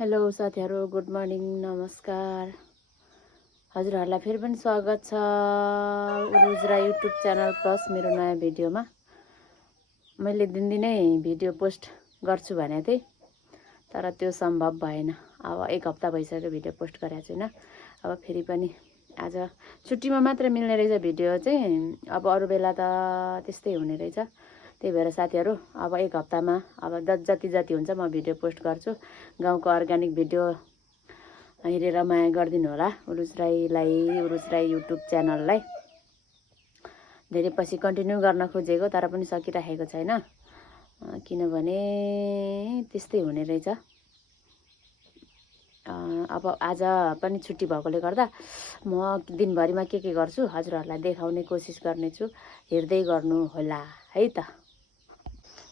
Hello साथीहरु, good morning, नमस्कार। हजुरहरुलाई फेरि पनि स्वागत छ उरुजरा युट्युब च्यानल प्लस मेरो नयाँ भिडियोमा। मैले दिनदिनै भिडियो पोस्ट गर्छु भनेको थिएँ, तर त्यो सम्भव भएन। अब एक हप्ता भइसक्यो भिडियो पोस्ट गरेको छैन। अब फेरि पनि आज छुट्टीमा मात्र मिल्ने रहेछ भिडियो चाहिँ, अब अरू बेला त त्यस्तै हुने रहेछ। त्यही भएर साथीहरु, अब एक हप्तामा अब जति हुन्छ म भिडियो पोस्ट गर्छु। गाउँको अर्ग्यानिक भिडियो हेरेर माया गरिदिनु होला उरुज राई युट्युब च्यानललाई। धेरै पछि कन्टिन्यू गर्न खोजेको, तर पनि सकिरहेको छैन, किनभने त्यस्तै हुने रहेछ। अब आज पनि छुट्टी भएकोले गर्दा म दिनभरिमा के गर्छु हजुरहरुलाई देखाउने कोसिस गर्नेछु। हेर्दै गर्नु होला है त।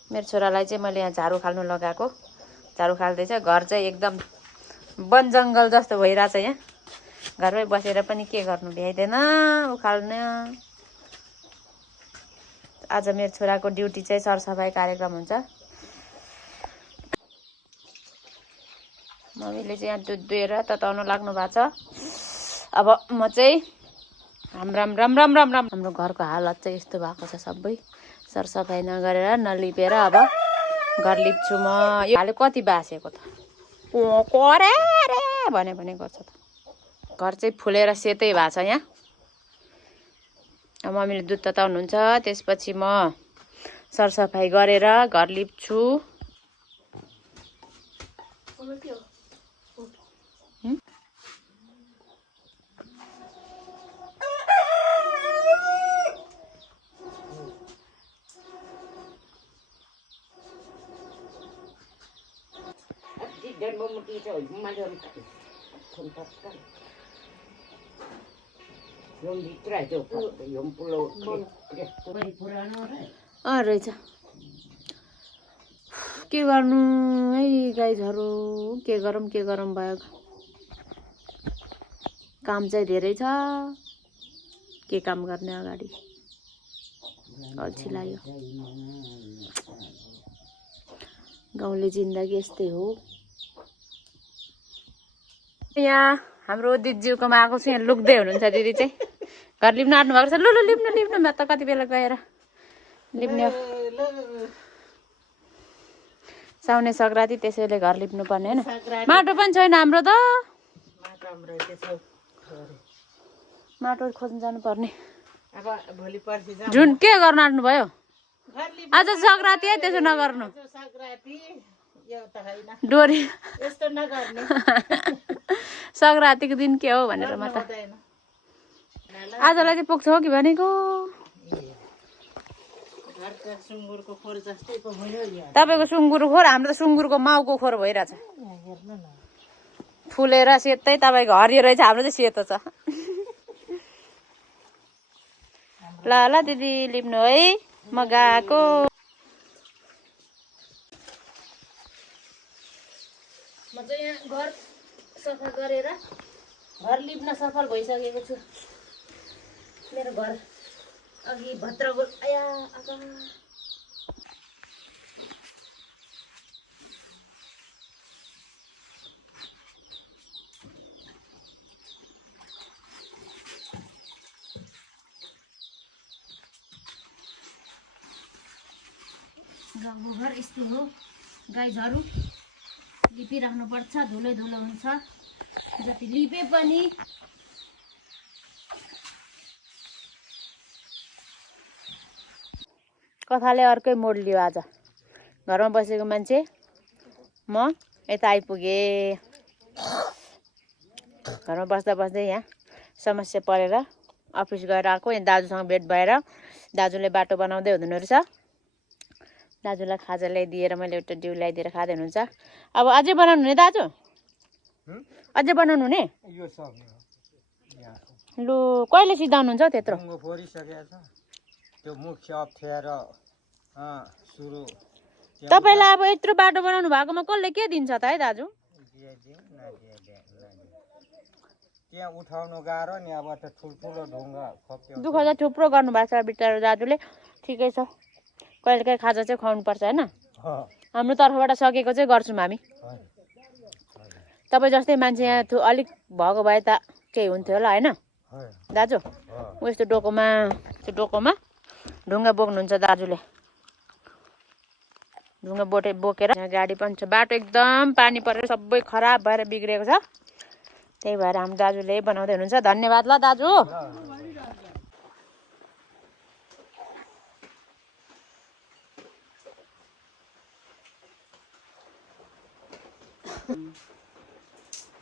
मेरो छोरालाई चाहिँ मैले यहाँ झाडु खाल्नु लगाएको, झाडु खाल्दैछ। घर चाहिँ एकदम वन जङ्गल जस्तो भइरहेछ। यहाँ घरमै बसेर पनि के गर्नु, भ्याइदैन उखाल्न। आज मेरो छोराको ड्युटी चाहिँ सरसफाइ कार्यक्रम हुन्छ। मम्मीले चाहिँ यहाँ दुध दुहेर तताउन लाग्नु भएको छ। अब म चाहिँ हाम्रो घरको हालत चाहिँ यस्तो भएको छ। सबै सरसफाइ नगरेर नलिपेर अब घर लिप्छु म। यो हाले कति बासेको त करे रे भने गर्छ त। घर चाहिँ फुलेर सेतै भएको छ। यहाँ मम्मीले दुध तताउनुहुन्छ, त्यसपछि म सरसफाइ गरेर घर लिप्छु। रहेछ के गर्नु है गाइजहरु, के गरौँ भयो। काम चाहिँ धेरै छ, के काम गर्ने अगाडि अल्छी लाग्यो। गाउँले जिन्दगी यस्तै हो। यहाँ हाम्रो दिदीज्यूकोमा आएको छु। यहाँ लुक्दै हुनुहुन्छ दिदी चाहिँ। घर लिप्न आँट्नु भएको छ। लु लिप्नु म त कति बेला गएर लिप्ने हो। साउने संक्रान्ति, त्यसैले घर लिप्नु पर्ने हैन। माटो पनि छैन हाम्रो त। माटो खोज्न जानु पर्ने। जुन के गर्न आँट्नु भयो? आज संक्रान्ति है, त्यसो नगर्नु। डोरी यस्तो नगर्ने। संक्रान्तिको दिन के हो भनेर म त आजलाई चाहिँ पुग्छ हो कि भनेको। तपाईको सुँगुरको खोर, हाम्रो त सुँगुरको माउको खोर भइरहेछ। फुलेर सेतै, तपाईको हरियो रहेछ, हाम्रो चाहिँ सेतो छ। ल दिदी लिप्नु है, म गएको। म चाहिँ यहाँ घर सफा गरेर घर लिप्न सफल भइसकेको छु। मेरो घर अघि भत्रगोल आया आगा। गाउँको घर यस्तो हो गाइजहरु। लिपिराख्नुपर्छ, धुलो हुन्छ। जति लिपे पनि कथाले अर्कै मोड लियो। आज घरमा बसेको मान्छे म यता आइपुगे। घरमा बस्दै यहाँ समस्या परेर अफिस गएर आएको। यहाँ दाजुसँग भेट भएर दाजुले बाटो बनाउँदै हुनुहुँदो रहेछ। दाजुलाई खाजा ल्याइदिएर मैले एउटा डिउ ल्याइदिएर खाँदै हुनुहुन्छ। अब अझै बनाउनु हुने दाजु? अझै बनाउनु हुने? लु कहिले सिधाउनुहुन्छ हौ त्यत्रो? तपाईलाई अब यत्रो बाटो बनाउनु भएकोमा कसले के दिन्छ त है दाजु? त्यहाँ उठाउनु गाह्रो नि। अब त ठुलठुलो ढुङ्गा खप्यो। दुःख त थुप्रो गर्नु भएको छ बिचारा दाजुले। ठिकै छ, कहिलेकाहीँ खाजा चाहिँ खुवाउनु पर्छ हैन। हाम्रो तर्फबाट सकेको चाहिँ गर्छौँ हामी। तपाईँ जस्तै मान्छे यहाँ अलिक भएको भए त केही हुन्थ्यो होला होइन दाजु ऊ यस्तो डोकोमा ढुङ्गा बोक्नुहुन्छ दाजुले ढुङ्गा बोकेर यहाँ गाडी पनि छ बाटो एकदम पानी परेर सबै खराब भएर बिग्रेको छ त्यही भएर हाम्रो दाजुले बनाउँदै हुनुहुन्छ धन्यवाद ल दाजु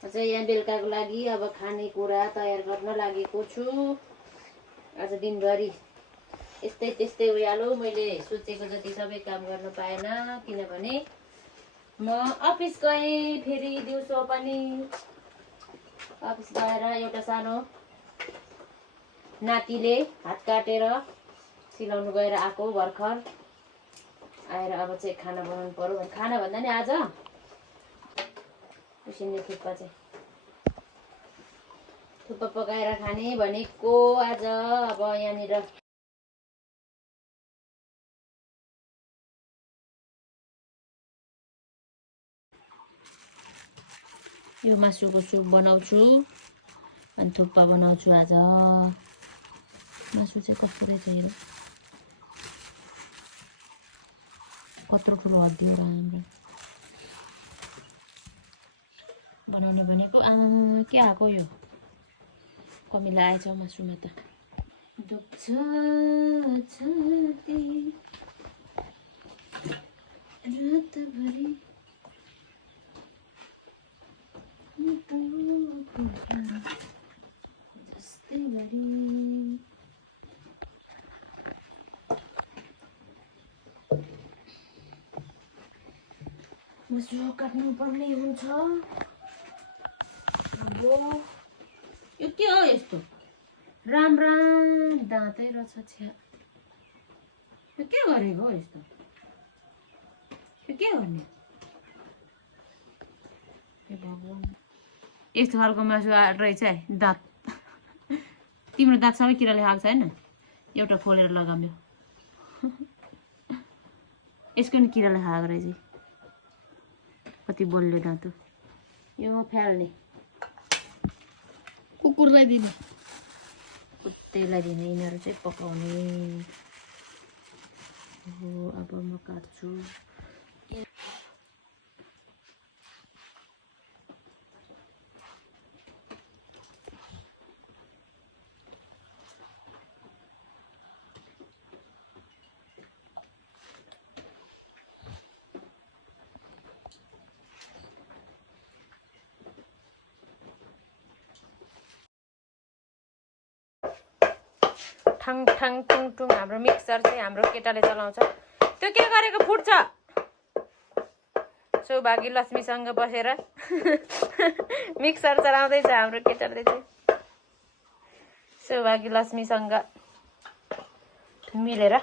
चाहिँ यहाँ बेलुकाको लागि अब खानेकुरा तयार गर्न लागेको छु आज दिनभरि यस्तै त्यस्तै उयालो मैले सोचेको जति सबै काम गर्न पाएन किनभने म अफिस गएँ फेरि दिउँसो पनि अफिस गएर एउटा सानो नातिले हात काटेर सिलाउनु गएर आएको भर्खर आएर अब चाहिँ खाना बनाउनु पर्यो खाना भन्दा नि आज उसिन्ने थुक्पा पकाएर खाने भनेको आज अब यहाँनिर यो मासुको सुप बनाउँछु अनि थुक्पा बनाउँछु आज मासु चाहिँ कस्तो रहेछ हेर कत्रो ठुलो हड्डी हो राम्रो बनाउने भनेको के आएको यो कमिला आएछ मासुमा त दुख्छ छाती रातभरि जस्तै गरी मासु काट्नु पर्ने हुन्छ अब यो के हो यस्तो राम दाँतै रहेछ छ्या यो के गरेको हो यस्तो यो के गर्ने हे भगवान् यस्तो खालको मासु रहेछ है दाँत तिम्रो दाँत सबै किराले खाएको छैन एउटा फोलेर लगाम्यो यसको नि किराले खाएको रहेछ कति बलियो दाँत यो म फ्याल्ने कुकुरलाई दिने कुत्तेलाई दिने यिनीहरू चाहिँ पकाउने हो अब म काट्छु ठङ ठङ टुङ टुङ हाम्रो मिक्सर चाहिँ हाम्रो केटाले चलाउँछ त्यो के गरेको फुट्छ सौभागी लक्ष्मीसँग बसेर मिक्सर चलाउँदैछ हाम्रो केटाले चाहिँ सौभागी लक्ष्मीसँग मिलेर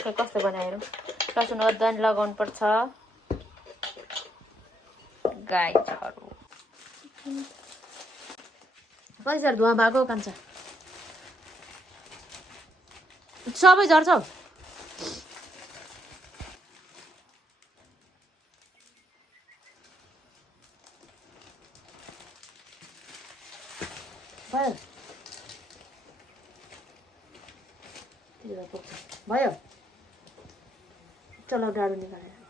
खै कस्तो बनाएर लसुन अदुवा लगाउनु पर्छ गाई छहरू पैसा धुवा भएको कान्छ सबै झर्छ हौ भयो चलो डाडु निकालेर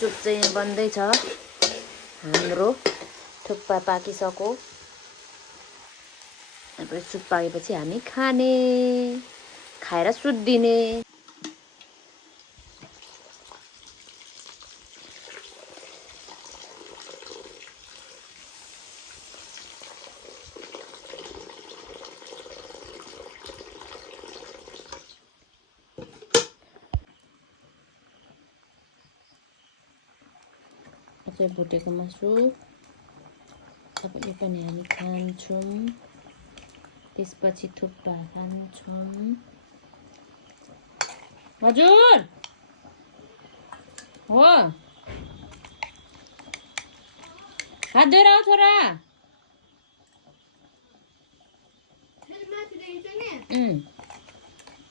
सुप चाहिँ बन्दैछ हाम्रो थुक्पा पाकिसक्यो अब सुप पाकेपछि हामी खाने खाएर सुत्दिने चाहिँ भुटेको मासु सबैले पनि हामी खान्छौँ। त्यसपछि थुक्पा खान्छौँ। हजुर हो हात धोएर आऊ छोरा।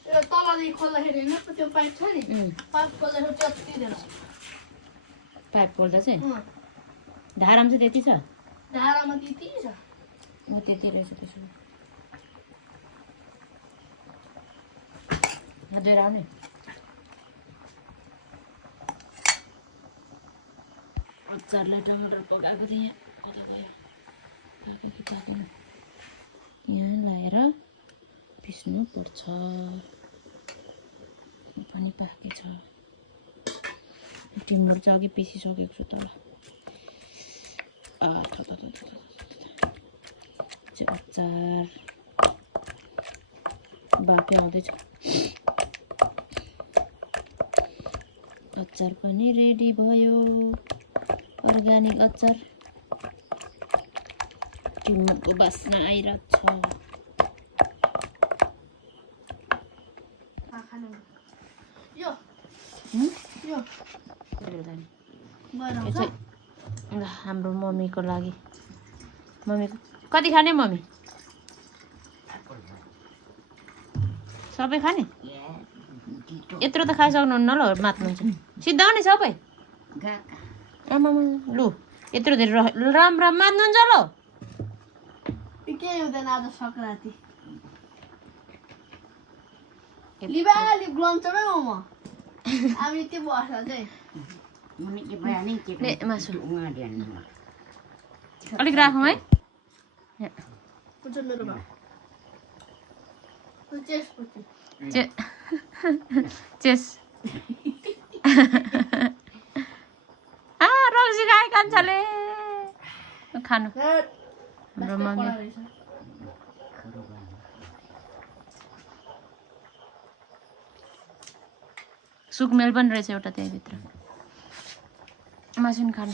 तलदेखि खोल्दाखेरि त्यो पाइप छ नि पाइप खोल्दाखेरि त्यो दिँदैन। पाइप खोल्दा चाहिँ धारामा चाहिँ त्यति छ। धारामा त्यति छ। म त्यति रहेछ त्यसो। हात धोएर आउने। अचारलाई टमाटर पकाएको थिएँ। कता गयो? पाएको कि पाकेन? यहाँ लगाएर पिस्नु पर्छ। पनि पाकेछ। टिमुर चाहिँ अघि पिसिसकेको छु तल। अचार बाफे आउँदैछ। अचार पनि रेडी भयो। अर्ग्यानिक अचार। टिमुरको बास्ना आइरहेको छ। हाम्रो मम्मीको लागि। मम्मीको कति खाने मम्मी? सबै खाने? यत्रो त खाइसक्नुहुन्न ल मात्नुहुन्छ। सिधा हो नि सबै? आमा लु यत्रो धेरै राम राम मात्नुहुन्छ ल? के हुँदैन आज संक्रान्ति। लिबा लिप ग्लम्समै हो म। हामी त्यो बस्छ चाहिँ मासु अलिक राखौँ है। चेस रक्सी खाए कान्छाले खानु। हाम्रो मम्मी सुकमेल पनि रहेछ एउटा त्यहीँभित्र। मासु नि खानु।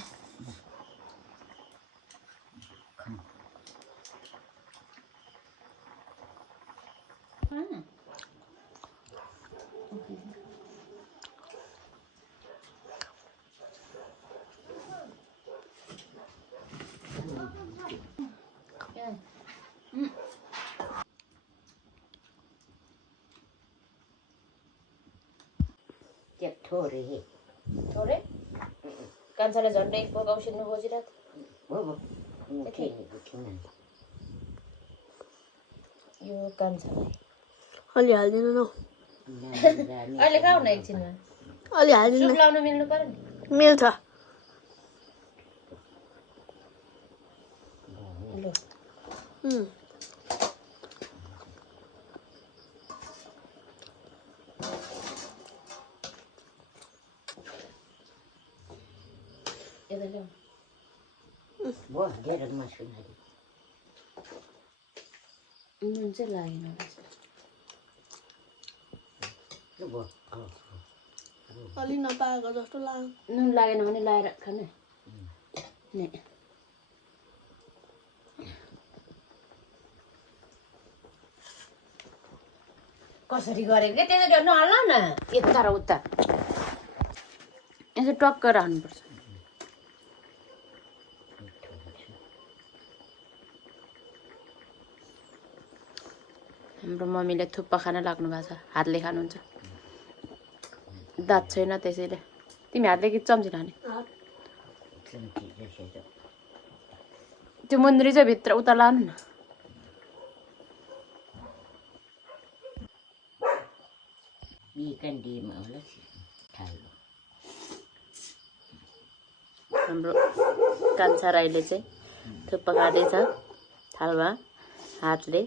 थोरै थोरै कान्छाले झन्डै एक पोका उसिन्नु खोजिरहेको यो कान्छालाई अलि हाल्दिनु न। अहिले खाऊ न एकछिनमा। अलि हाल्दिनु। सुप लाउनु मिल्नु पर्यो नि। मिल्छ। लु यता ल्याऊ। नुन चाहिँ लागेन। अलि नपाएको जस्तो लाग्यो। नुन लागेन भने लाएर खाने। कसरी गरेको क्या त्यसरी नहाल्नु न। यता र उता यसो टक्क राख्नुपर्छ। हाम्रो मम्मीले थुक्पा खान लाग्नु भएको छ। हातले खानुहुन्छ। दाँत छैन त्यसैले। तिमी हातले कि चम्ची खाने? त्यो मुन्द्री चाहिँ भित्र उता लानु न। हाम्रो कान्छा राईले चाहिँ थुक्पा खाँदैछ थालमा हातले।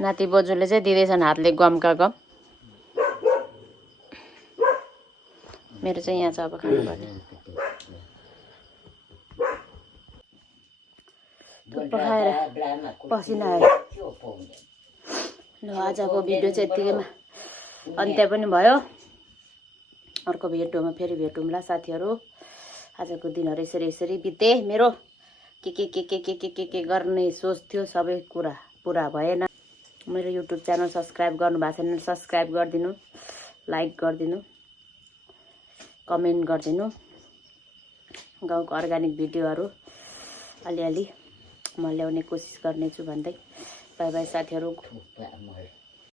नाति बोजूले चाहिँ दिँदैछन् हातले गमका गम। मेरो चाहिँ यहाँ छ अब खानुपर्ने। थुप्रो खाएर पसिना आयो। ल आजको भिडियो चाहिँ यत्तिकैमा अन्त्य पनि भयो। अर्को भिडियोमा फेरि भेटौँला साथीहरू। आजको दिनहरू यसरी बिते। मेरो के गर्ने सोच थियो सबै कुरा पुरा भएन। मेरो युट्युब च्यानल सब्सक्राइब गर्नु भएको छैन सब्सक्राइब गरिदिनु, लाइक गरिदिनु, कमेन्ट गरिदिनु। गाउँको अर्ग्यानिक भिडियोहरू अलिअलि म ल्याउने कोसिस गर्नेछु भन्दै बाई बाई साथीहरू।